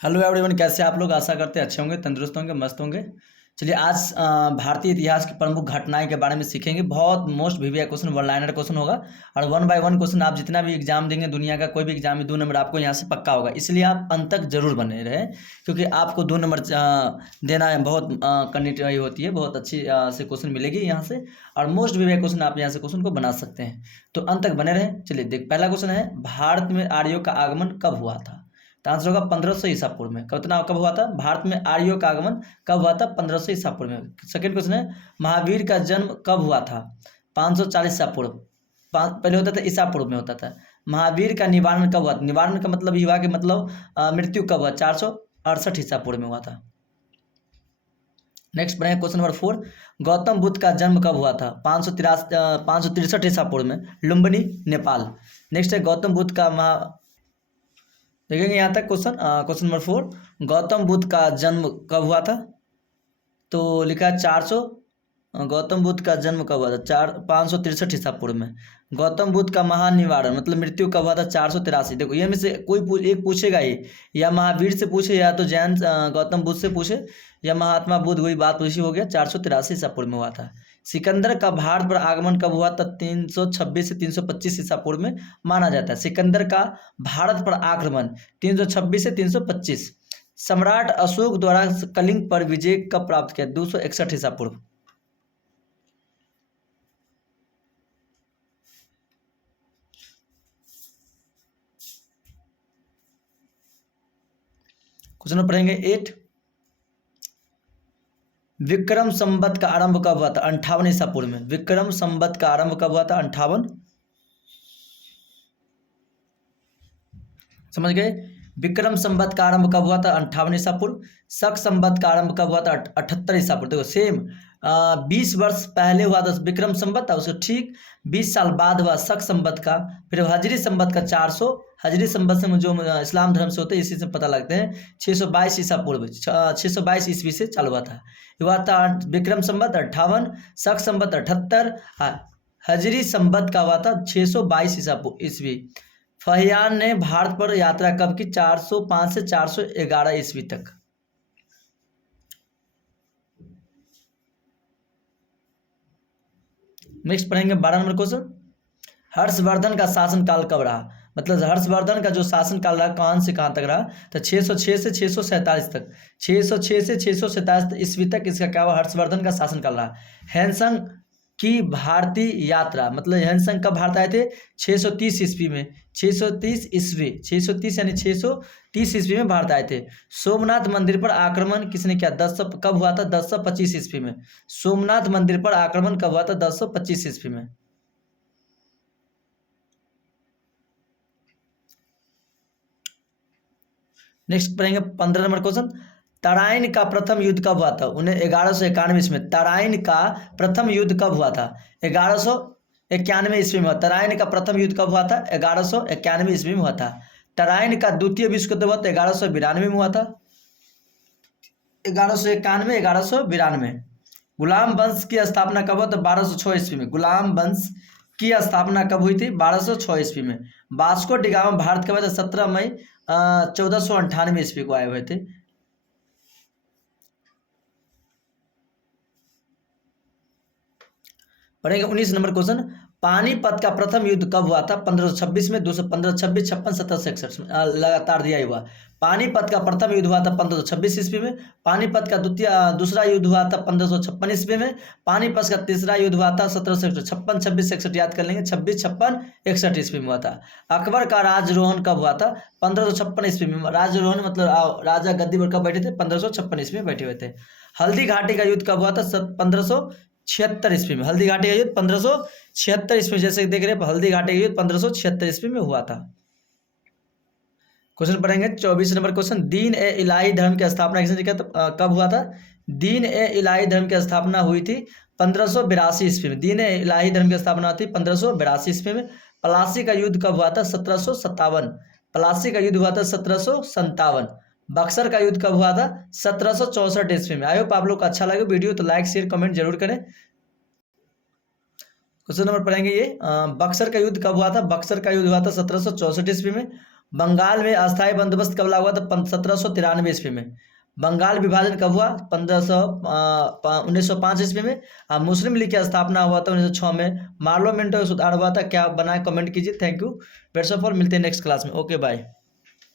Hello everyone, कैसे आप लोग? आशा करते हैं अच्छे होंगे, तंदुरुस्त होंगे, मस्त होंगे। चलिए आज भारतीय इतिहास की प्रमुख घटनाएं के बारे में सीखेंगे। बहुत most VVI question, one liner question होगा और वन बाय वन क्वेश्चन। आप जितना भी एग्जाम देंगे, दुनिया का कोई भी एग्जाम में 2 नंबर आपको यहाँ से पक्का होगा। इसलिए आप अंत तक जरूर बने रहे, क्योंकि आपको 2 नंबर देना है। बहुत कंडीशन होती है, बहुत अच्छी से क्वेश्चन मिलेगी यहाँ से। और मोस्ट वीवीआई क्वेश्चन आप यहाँ से क्वेश्चन को बना सकते हैं, तो अंत तक बने रहे। चलिए देख, पहला क्वेश्चन है, भारत में आर्यों का आगमन कब हुआ था? तो आंसर होगा 1500 ईसा पूर्व में। कब हुआ था? भारत में आर्यों का आगमन कब हुआ था? 1500 ईसा पूर्व में। सेकंड क्वेश्चन है, महावीर का जन्म कब हुआ था? 540 ईसा पूर्व। पहले होता था ईसा पूर्व में होता था। महावीर का निवारण कब हुआ था? निवारण का मतलब युवा के मतलब मृत्यु कब हुआ? 468 ईसा पूर्व में हुआ था। नेक्स्ट बढ़े क्वेश्चन नंबर 4, गौतम बुद्ध का जन्म कब हुआ था? 563 ईसा पूर्व में, लुम्बिनी, नेपाल। नेक्स्ट है गौतम बुद्ध का देखेंगे यहाँ तक क्वेश्चन नंबर 4, गौतम बुद्ध का जन्म कब हुआ था? तो लिखा है 400। गौतम बुद्ध का जन्म कब हुआ था? 563 ईसा पूर्व में। गौतम बुद्ध का महानिवारण मतलब मृत्यु कब हुआ था? 483। देखो ये में से कोई एक पूछेगा ही, या महावीर से पूछे, या तो जैन गौतम बुद्ध से पूछे, या महात्मा बुद्ध, वही बात उसी हो गया। 483 ईसा पूर्व में हुआ था। सिकंदर का भारत पर आगमन कब हुआ था? 326 से 325 ईसा पूर्व में माना जाता है। सिकंदर का भारत पर आक्रमण 326 से 325। सम्राट अशोक द्वारा कलिंग पर विजय कब प्राप्त किया? 261 ईसा पूर्व। क्वेश्चन पढ़ेंगे 8, विक्रम संवत का आरंभ कब हुआ था? 58 ईसा पूर्व में। विक्रम संवत का आरंभ कब हुआ था? 58। समझ गए? विक्रम संवत का आरंभ कब हुआ था? 58 ईसा पूर्व। शक संवत का आरंभ कब हुआ था? 78 ईसा पूर्व। देखो सेम 20 वर्ष पहले हुआ था विक्रम संवत, उसको ठीक 20 साल बाद हुआ शक संवत का। फिर हजरी संवत का 400, हजरी संवत से जो इस्लाम धर्म से होते हैं, इसी से पता लगते हैं। 622 ईसा पूर्व, 622 ईस्वी से चालू हुआ था। हुआ था विक्रम संवत 58, शक संवत 78, हजरी संवत का हुआ था 622 ईस्वी। फहियान ने भारत पर यात्रा कब की? 405 से 411 ईस्वी तक। नेक्स्ट पढ़ेंगे 12 नंबर क्वेश्चन, हर्षवर्धन का शासन काल कब रहा? मतलब हर्षवर्धन का जो शासन काल रहा, कहां से कहां तक रहा? तो 606 से 647 तक। 606 से 647 ईस्वी तक इसका क्या हुआ? हर्षवर्धन का शासन काल रहा। हैंसंग की भारतीय यात्रा, मतलब हैंसंग कब भारत आए थे? 630 ईस्वी में। 630 ईस्वी, 630 यानी 630 ईस्वी में भारत आए थे। सोमनाथ मंदिर पर आक्रमण किसने किया? कब हुआ था? 1025 ईस्वी में। सोमनाथ मंदिर पर आक्रमण कब हुआ था? 1025 ईस्वी में। नेक्स्ट पढ़ेंगे 15 नंबर क्वेश्चन, तराइन का प्रथम युद्ध कब हुआ था? 1191 ईस्वी में। तराइन का प्रथम युद्ध कब हुआ था? 1191 ईस्वी में हुआ। तराइन का प्रथम युद्ध कब हुआ था? 1191 ईस्वी में हुआ था। तराइन का द्वितीय विश्व युद्ध हुआ था 1192 में हुआ था। 1191, 1192। गुलाम वंश की स्थापना कब हुआ था? 1206 ईस्वी में। गुलाम वंश की स्थापना कब हुई थी? 1206 ईस्वी में। वास्को डी गामा भारत कब आया था? 17 मई 1498 ईस्वी को आए हुए थे। पढ़ेंगे 19 नंबर क्वेश्चन, पानीपत का प्रथम युद्ध कब हुआ था? 1526 में। 215, 26, 56, 17, 67 में लगातार दिया हुआ। पानीपत का प्रथम युद्ध हुआ था 1526 ईस्वी में। पानीपत का दूसरा युद्ध हुआ था 1556 ईस्वी में। पानीपत का तीसरा युद्ध हुआ था 1756, 26, 61 याद कर लेंगे। 26, 56, 61 ईस्वी में हुआ था। अकबर का राजरोहण कब हुआ था? 1556 ईस्वी में। राजरोहण मतलब राजा गद्दी पर कब बैठे थे? 1556 ईस्वी में बैठे हुए थे। हल्दी घाटी का युद्ध कब हुआ था? 1576 ईस्वी में। हल्दी घाटी का युद्ध 1576 ईस्वी, जैसे देख रहे हैं, हल्दी घाटी का युद्ध 1576 ईस्वी में हुआ था। क्वेश्चन पढ़ेंगे 24 नंबर क्वेश्चन, दीन ए इलाही धर्म की स्थापना किसने किया? कब हुआ था? दीन ए इलाही धर्म की स्थापना हुई थी 1582 ईस्वी में। दीन ए इलाही धर्म की स्थापना हुई थी 1582 ईस्वी में। प्लासी का युद्ध कब हुआ था? 1757। प्लासी का युद्ध हुआ था 1757। बक्सर का युद्ध कब हुआ था? 1764 ईस्वी में। आई होप आप लोग को अच्छा लगे वीडियो, तो लाइक शेयर कमेंट जरूर करें। क्वेश्चन नंबर पढ़ेंगे ये, बक्सर का युद्ध कब हुआ था? बक्सर का युद्ध हुआ था 1764 ईस्वी में। बंगाल में अस्थायी बंदोबस्त कब लागू हुआ था? 1793 ईस्वी में। बंगाल विभाजन कब हुआ? 1905 ईस्वी में। मुस्लिम लीग की स्थापना हुआ था 1906 में। मार्लो मिंटो का सुधार हुआ था, क्या बना है कमेंट कीजिए। Thank you, best of all, मिलते हैं नेक्स्ट क्लास में। Okay bye.